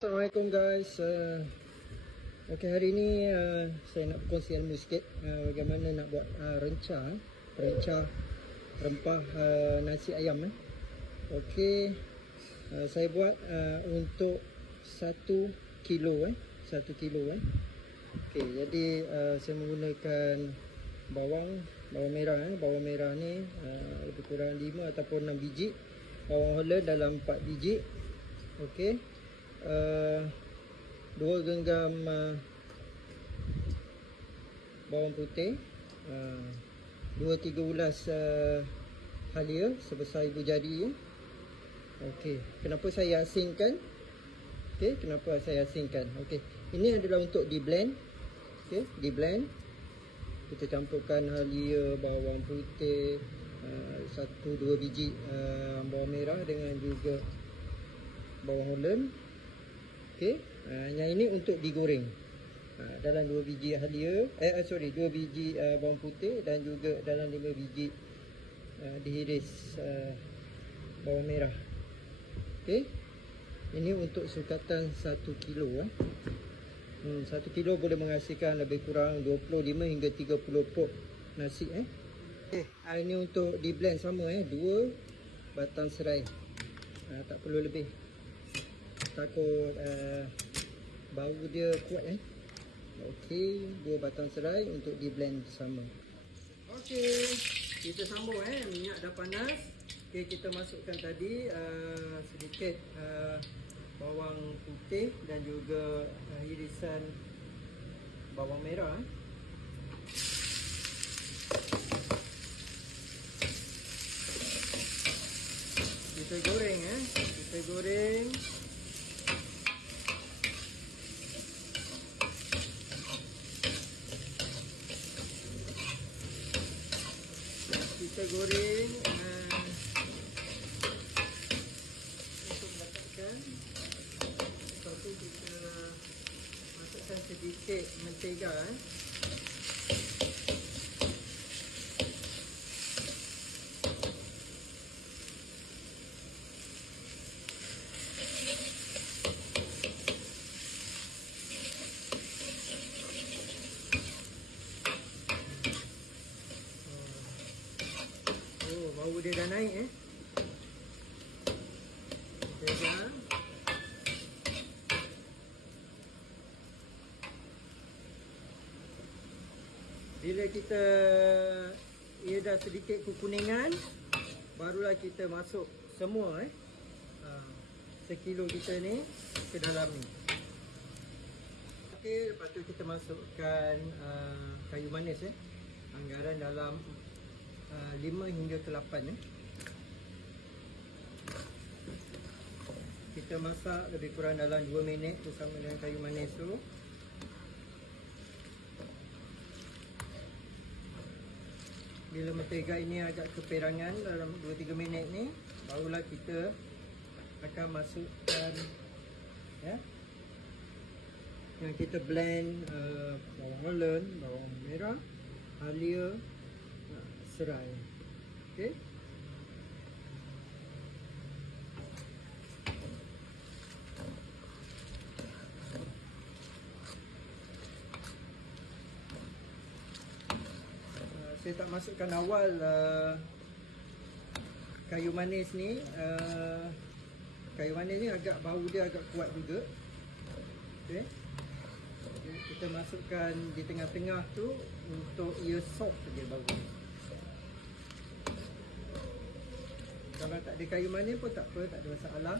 Assalamualaikum guys. Okey, hari ni saya nak berkongsi ilmu sikit bagaimana nak buat rencah rempah nasi ayam. Okey, saya buat untuk 1 kilo 1 kilo. Okey, jadi saya menggunakan bawang merah. Bawang merah ni lebih kurang 5 ataupun 6 biji. Bawang Holland dalam 4 biji. Okey. 2 genggam bawang putih, 2-3 ulas halia sebesar ibu jari. Okey, kenapa saya asingkan? Okey, ini adalah untuk di blend. Okey, di blend kita campurkan halia, bawang putih, 1-2 biji bawang merah dengan juga bawang Holland. Okey, yang ini untuk digoreng dalam 2 biji halia, 2 biji bawang putih dan juga dalam 5 biji dihiris bawang merah. Okey, ini untuk sukatan 1 kilo. 1 kilo boleh menghasilkan lebih kurang 25 hingga 30 pot nasi. Okey, ini untuk di blend sama 2 batang serai, tak perlu lebih, takut bau dia kuat. Okey, 2 batang serai untuk di blend bersama. Okey, kita sambung. Minyak dah panas. Okey, kita masukkan tadi sedikit bawang putih dan juga irisan bawang merah. Kita goreng. Kita goreng. Kita goreng untuk letakkan. Lepas tu kita masukkan sedikit mentega. Bau dia dah naik. Bila ia dah sedikit kekuningan, barulah kita masuk semua 1 kilo kita ni ke dalam ni. Okey, lepas tu kita masukkan kayu manis. Anggaran dalam 5 hingga ke 8. Kita masak lebih kurang dalam 2 minit bersama dengan kayu manis tu. Bila mentega ini agak keperangan dalam 2-3 minit ni, barulah kita akan masukkan yang kita blend bawang Holland, bawang merah, halia, serai. Okey. Saya tak masukkan awal kayu manis ni. Kayu manis ni agak bau dia agak kuat juga. Okey. Kita masukkan di tengah-tengah tu untuk ia soft saja bau. Kalau tak ada kayu manis pun tak apa, tak ada masalah.